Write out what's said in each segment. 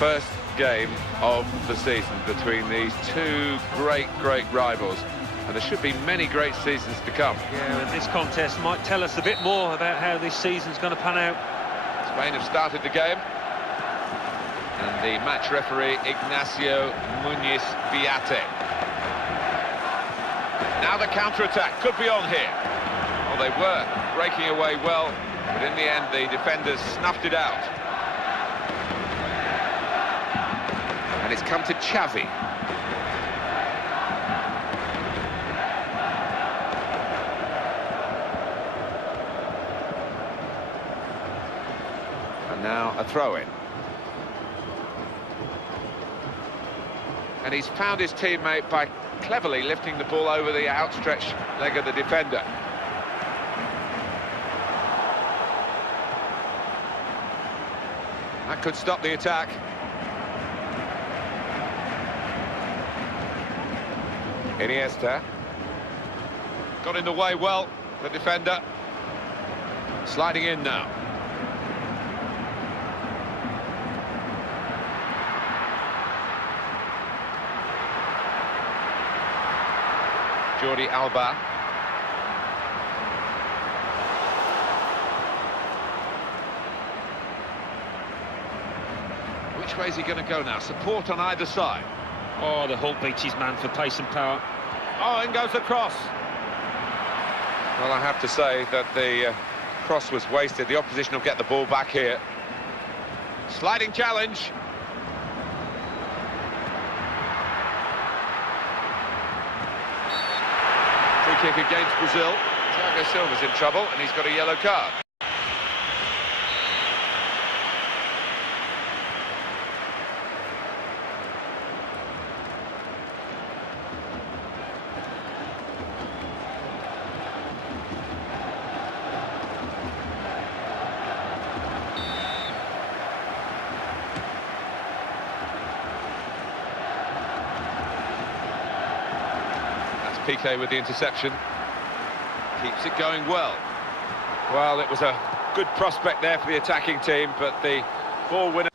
first game of the season between these two great rivals, and there should be many great seasons to come. Yeah, and this contest might tell us a bit more about how this season's going to pan out. Spain have started the game, and the match referee Ignacio Muñiz Viate. Now the counter-attack could be on here. Well, they were breaking away well, but in the end the defenders snuffed it out. And it's come to Xavi. And now a throw-in. And he's found his teammate by cleverly lifting the ball over the outstretched leg of the defender. That could stop the attack. Iniesta. Got in the way well, the defender. Sliding in now. Jordi Alba. Which way is he going to go now? Support on either side. Oh, the Hulk beats his man for pace and power. Oh, in goes the cross. Well, I have to say that the cross was wasted. The opposition will get the ball back here. Sliding challenge. Free kick against Brazil. Thiago Silva's in trouble, and he's got a yellow card. PK with the interception. Keeps it going well. Well, it was a good prospect there for the attacking team, but the ball winner...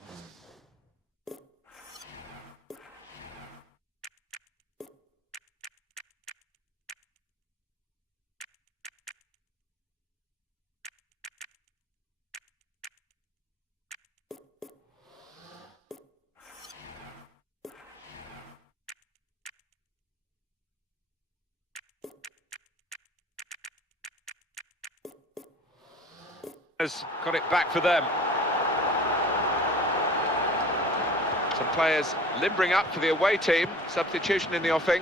has got it back for them. Some players limbering up for the away team. Substitution in the offing.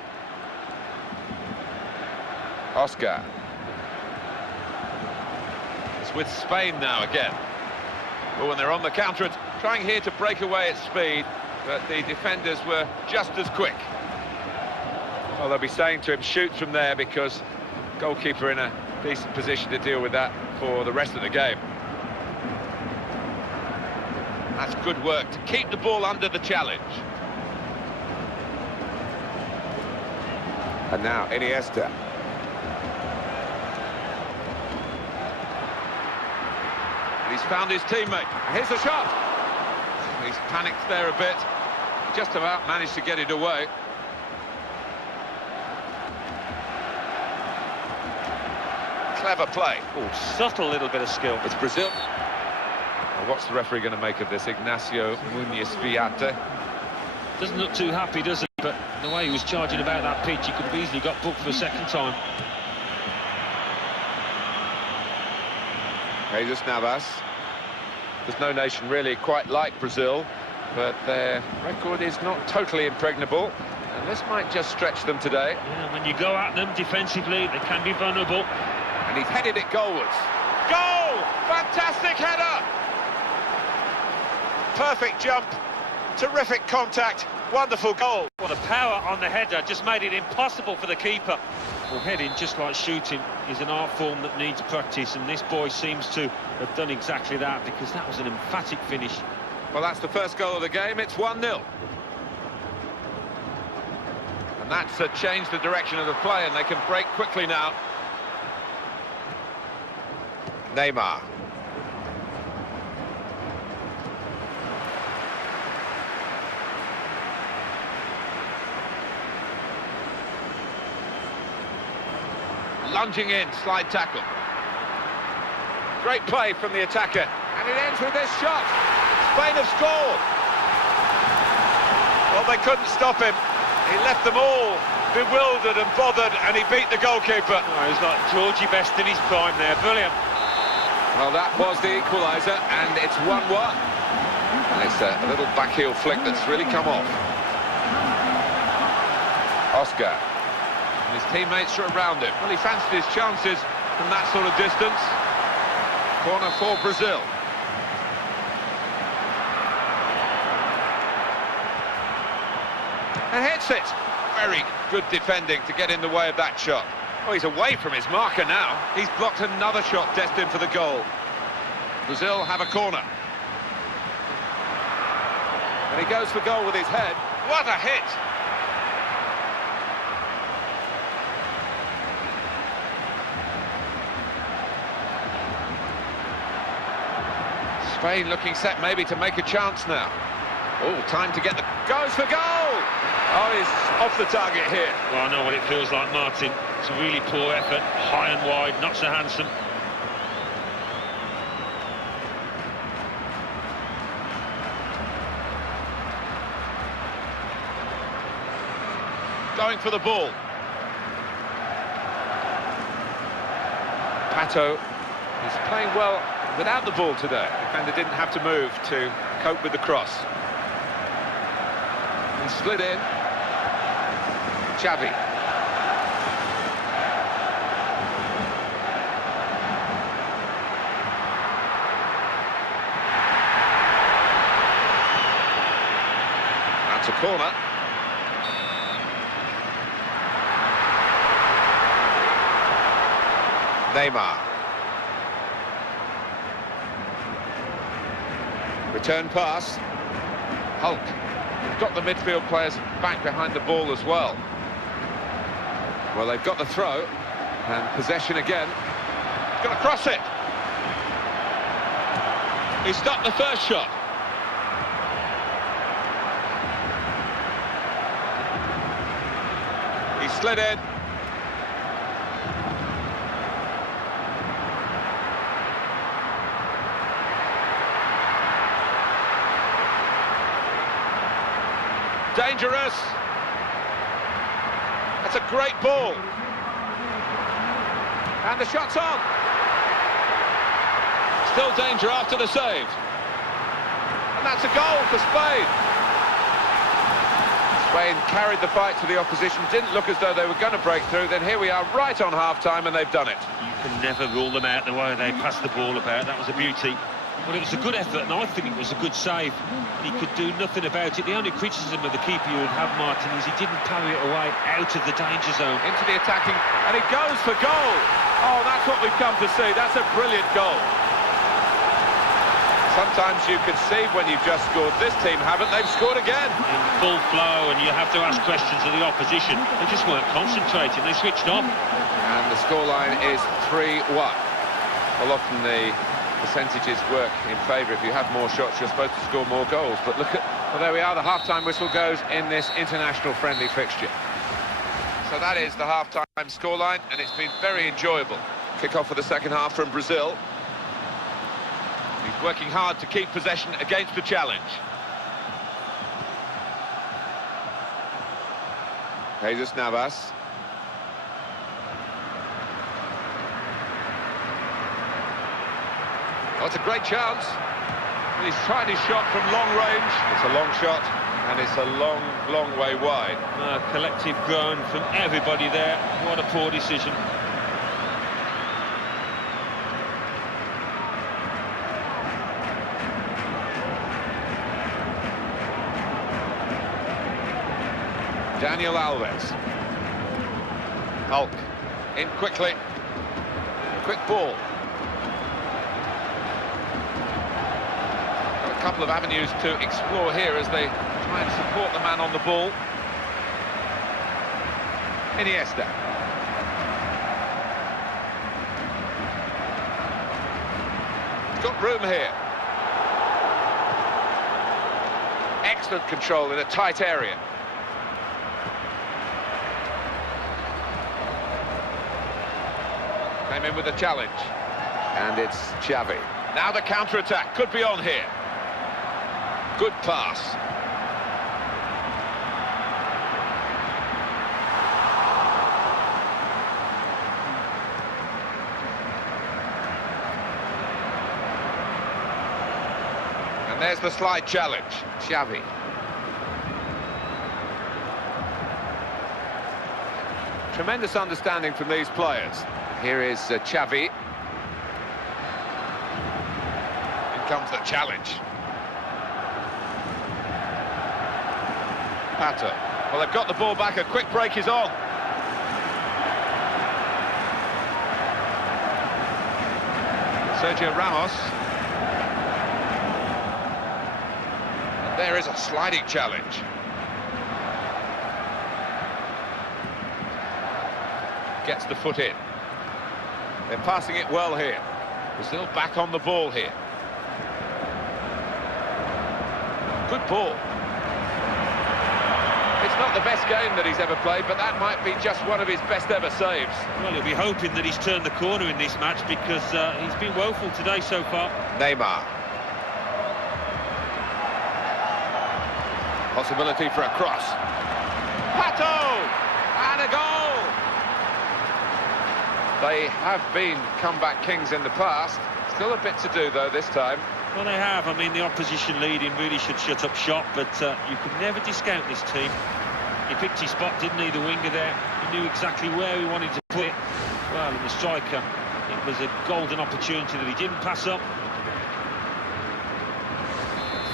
Oscar. It's with Spain now again. Oh, and they're on the counter, trying here to break away at speed, but the defenders were just as quick. Well, they'll be saying to him, shoot from there, because goalkeeper in a decent position to deal with that for the rest of the game. That's good work to keep the ball under the challenge. And now Iniesta. And he's found his teammate. Here's the shot. He's panicked there a bit. Just about managed to get it away. Clever play. Oh, subtle little bit of skill. It's Brazil. Well, what's the referee going to make of this? Ignacio Muñiz Viate. Doesn't look too happy, does he? But the way he was charging about that pitch, he could have easily got booked for a second time. Jesus Navas. There's no nation really quite like Brazil, but their record is not totally impregnable, and this might just stretch them today. Yeah, when you go at them defensively, they can be vulnerable. And he's headed it goalwards. Goal! Fantastic header! Perfect jump, terrific contact, wonderful goal. Well, the power on the header just made it impossible for the keeper. Well, heading, just like shooting, is an art form that needs practice, and this boy seems to have done exactly that, because that was an emphatic finish. Well, that's the first goal of the game. It's 1-0. And that's changed the direction of the play, and they can break quickly now. Neymar. lunging in, slide tackle. Great play from the attacker, and it ends with this shot. Spain have scored. Well, they couldn't stop him. He left them all bewildered and bothered, and he beat the goalkeeper. Oh, he's like Georgie Best in his prime there, brilliant. Well, that was the equaliser, and it's 1-1. And it's a little backheel flick that's really come off. Oscar. And his teammates are around him. Well, he fancied his chances from that sort of distance. Corner for Brazil. And hits it. Very good defending to get in the way of that shot. Oh, he's away from his marker now. He's blocked another shot destined for the goal. Brazil have a corner. And he goes for goal with his head. What a hit! Spain looking set maybe to make a chance now. Oh, time to get the... Goes for goal! Oh, he's off the target here. Well, I know what it feels like, Martin. It's a really poor effort, high and wide, not so handsome. Going for the ball. Pato is playing well without the ball today. The defender didn't have to move to cope with the cross. He slid in. Xavi. That's a corner. Neymar. Return pass. Hulk. Got the midfield players back behind the ball as well. Well, they've got the throw, and possession again. He's going to cross it. He stopped the first shot. He slid in. Dangerous. That's a great ball. And the shot's on. Still danger after the save. And that's a goal for Spain. Spain carried the fight to the opposition, didn't look as though they were going to break through. Then here we are right on half-time, and they've done it. You can never rule them out the way they passed the ball about. That was a beauty. Well, it was a good effort, and I think it was a good save. He could do nothing about it. The only criticism of the keeper you would have, Martin, is he didn't parry it away out of the danger zone. Into the attacking, and it goes for goal. Oh, that's what we've come to see. That's a brilliant goal. Sometimes you concede when you've just scored. This team haven't. They've scored again. In full flow, and you have to ask questions of the opposition. They just weren't concentrating. They switched off. And the scoreline is 3-1. Well, often the percentages work in favour. If you have more shots, you're supposed to score more goals. But look at... Well, there we are. The half-time whistle goes in this international friendly fixture. So that is the half-time scoreline, and it's been very enjoyable. Kick-off for the second half from Brazil. He's working hard to keep possession against the challenge. Jesus Navas. Oh, it's a great chance. And he's tried his shot from long range. It's a long shot, and it's a long, long way wide. Collective groan from everybody there. What a poor decision. Daniel Alves. Hulk. In quickly. Quick ball. Got a couple of avenues to explore here as they try and support the man on the ball. Iniesta. He's got room here. Excellent control in a tight area. came in with a challenge. And it's Xavi. Now the counter-attack could be on here. Good pass. And there's the slide challenge. Xavi. Tremendous understanding from these players. Here is Xavi. In comes the challenge. Pato. Well, they've got the ball back. A quick break is on. Sergio Ramos. And there is a sliding challenge. Gets the foot in. They're passing it well here. Brazil back on the ball here. Good ball. It's not the best game that he's ever played, but that might be just one of his best ever saves. Well, he'll be hoping that he's turned the corner in this match because he's been woeful today so far. Neymar. Possibility for a cross. Pato! And a goal! They have been comeback kings in the past. Still a bit to do, though, this time. Well, they have. I mean, the opposition leading really should shut up shop, but you can never discount this team. He picked his spot, didn't he, the winger there? He knew exactly where he wanted to put it. Well, and the striker, it was a golden opportunity that he didn't pass up.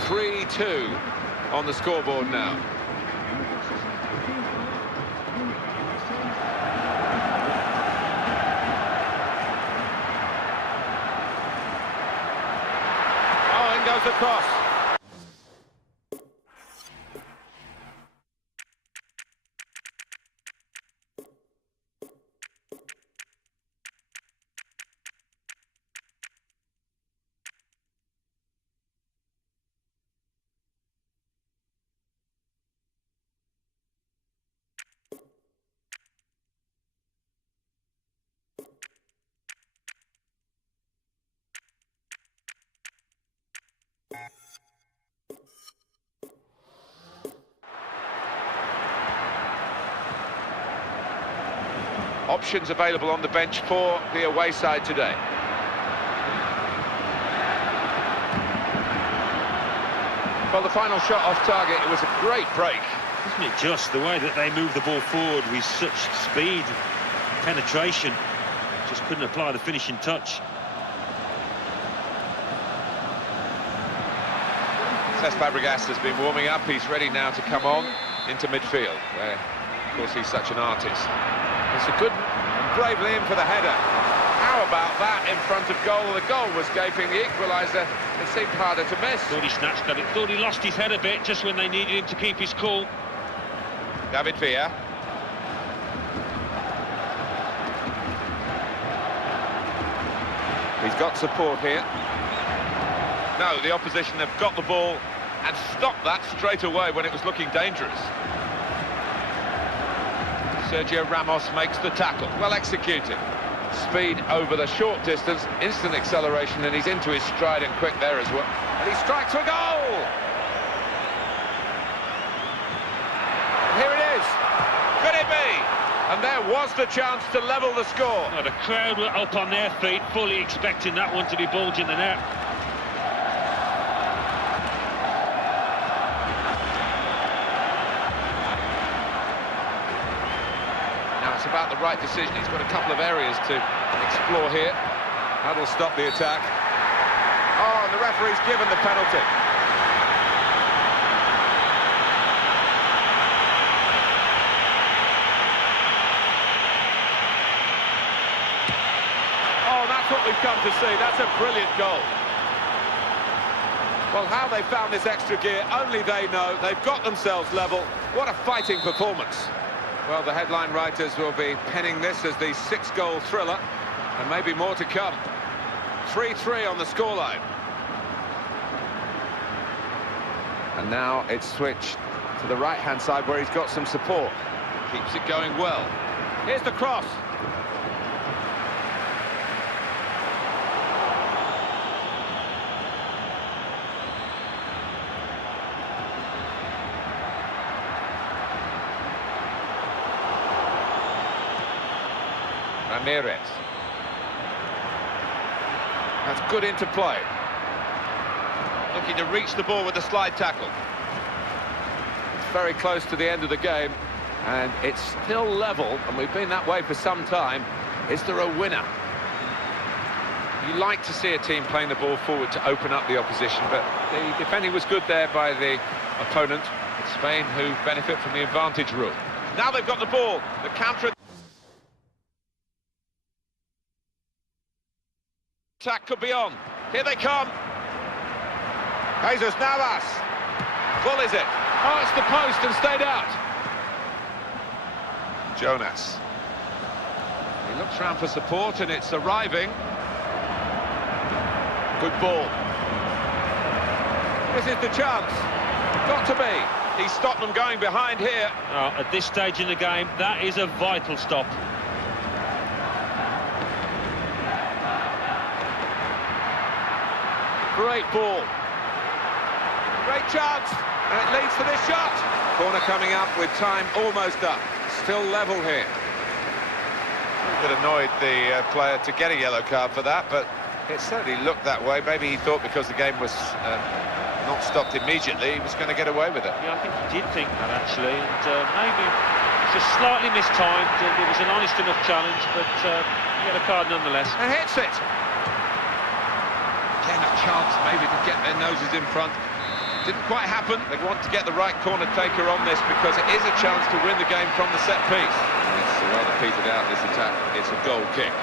3-2 on the scoreboard now. Goes across. Options available on the bench for the away side today. Well, the final shot off target, it was a great break. Isn't it just the way that they move the ball forward with such speed, penetration, just couldn't apply the finishing touch. Cesc Fabregas has been warming up. He's ready now to come on into midfield, where, of course, he's such an artist. It's a good and bravely in for the header. How about that in front of goal? The goal was gaping, the equaliser. It seemed harder to miss. Thought he snatched at it. Thought he lost his head a bit just when they needed him to keep his cool. David Villa. He's got support here. No, the opposition have got the ball and stopped that straight away when it was looking dangerous. Sergio Ramos makes the tackle. Well executed. Speed over the short distance, instant acceleration, and he's into his stride and quick there as well. And he strikes for goal! Here it is. Could it be? And there was the chance to level the score. Well, the crowd were up on their feet, fully expecting that one to be bulging the net. It's about the right decision. He's got a couple of areas to explore here. That'll stop the attack. Oh, and the referee's given the penalty. Oh, that's what we've come to see. That's a brilliant goal. Well, how they found this extra gear, only they know. They've got themselves level. What a fighting performance. Well, the headline writers will be penning this as the 6-goal thriller, and maybe more to come. 3-3 on the scoreline. And now it's switched to the right-hand side where he's got some support. Keeps it going well. Here's the cross. Ramirez. That's good interplay. Looking to reach the ball with the slide tackle. It's very close to the end of the game, and it's still level, and we've been that way for some time. Is there a winner? You like to see a team playing the ball forward to open up the opposition, but the defending was good there by the opponent. It's Spain who benefit from the advantage rule. Now they've got the ball. The counter attack could be on. Here they come. Jesus Navas. Full is it? Oh, it's the post and stayed out. Jonas. He looks round for support and it's arriving. Good ball. This is the chance. Got to be. He stopped them going behind here. At this stage in the game, that is a vital stop. Great ball. Great chance. And it leads to this shot. Corner coming up with time almost up. Still level here. A bit annoyed the player to get a yellow card for that, but it certainly looked that way. Maybe he thought because the game was not stopped immediately, he was going to get away with it. Yeah, I think he did think that, actually. And maybe just slightly mistimed, and it was an honest enough challenge, but he had a card nonetheless. And hits it. Again, a chance maybe to get their noses in front. Didn't quite happen. They want to get the right corner taker on this because it is a chance to win the game from the set piece. It's rather petered out, this attack. It's a goal kick.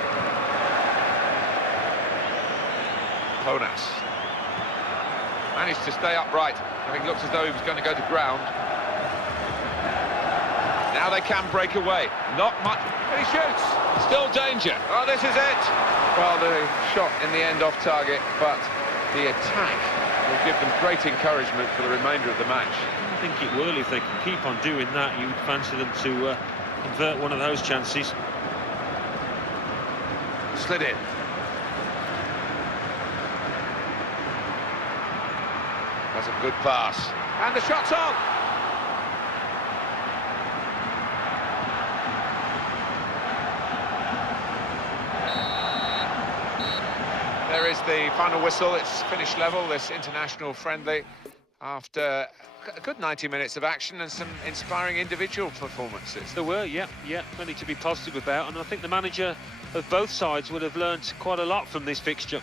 Jonas managed to stay upright. I think it looks as though he was going to go to ground. Now they can break away. Not much. But he shoots. Still danger. Oh, this is it. Well, the shot in the end off target, but the attack will give them great encouragement for the remainder of the match. I think it will. If they can keep on doing that, you would fancy them to convert one of those chances. Slid in. That's a good pass. And the shot's on! There is the final whistle. It's finished level, this international friendly, after a good 90 minutes of action and some inspiring individual performances. There were, yeah, plenty to be positive about, and I think the manager of both sides would have learned quite a lot from this fixture.